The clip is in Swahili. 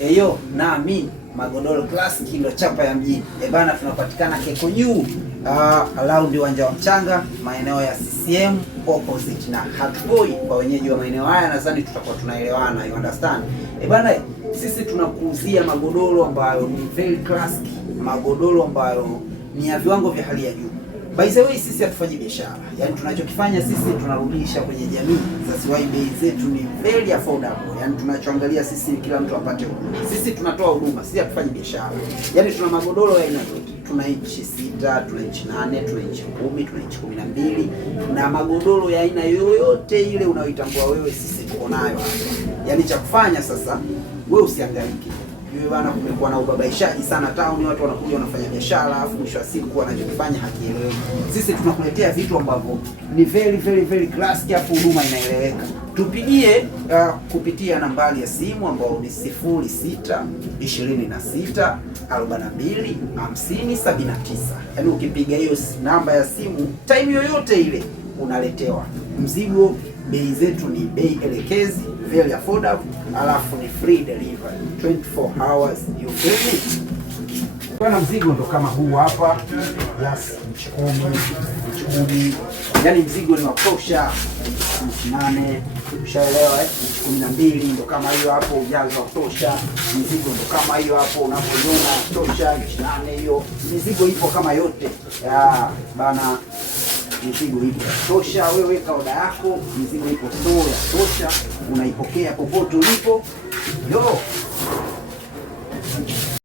Eyo nami Magodoro Classic ndo chapa ya mjini. Bana, tunapatikana Keko juu around uwanja wa Mchanga, maeneo ya CCM opposite na Hatboy. Kwa wenyeji wa maeneo haya nadhani tutakuwa tunaelewana, you understand? Bana, sisi tunakuuzia magodoro ambayo ni very classic, magodoro ambayo ni ya viwango vya hali ya juu. By the way, sisi hatufanyi biashara. Yaani tunachokifanya sisi tunarudisha kwenye jamii. That's why bei zetu ni very affordable. Yaani tunachoangalia sisi kila mtu apate huduma. Sisi tunatoa huduma, sisi hatufanyi biashara. Yaani tuna magodoro ya aina yote. Tuna inchi 6, tuna inchi 8, tuna inchi 10, tuna inchi 12. Tuna magodoro ya aina yoyote ile unayoitambua wewe, sisi tuko nayo hapa. Yaani cha kufanya sasa, wewe usihangaike. Yule bana, kumekuwa na ubabaishaji sana town, watu wanakuja wanafanya biashara afu mwisho wa siku wanachokifanya hakieleweki. Sisi tunakuletea vitu ambavyo ni very classic, afu huduma inaeleweka. Tupigie kupitia nambari ya simu ambayo ni 06 26 42 50 79. Yaani ukipiga hiyo namba ya simu time yoyote ile unaletewa mzigo. Bei zetu ni bei elekezi, very affordable, alafu ni free delivery 24 hours, you feel me? Kwa mzigo ndo kama huu hapa, yes, inchi 10. Yaani mzigo ni wa kutosha, inchi 8, ushaelewa inchi 12 ndo kama hiyo hapo, ujazo wa kutosha. Mzigo ndo kama hiyo hapo unavyoiona, kutosha inchi 8 hiyo. Mizigo ipo kama yote. Bana, mizigo ipo tosha, wewe weka oda yako, mizigo ipo store ya tosha, unaipokea popote ulipo. Yo.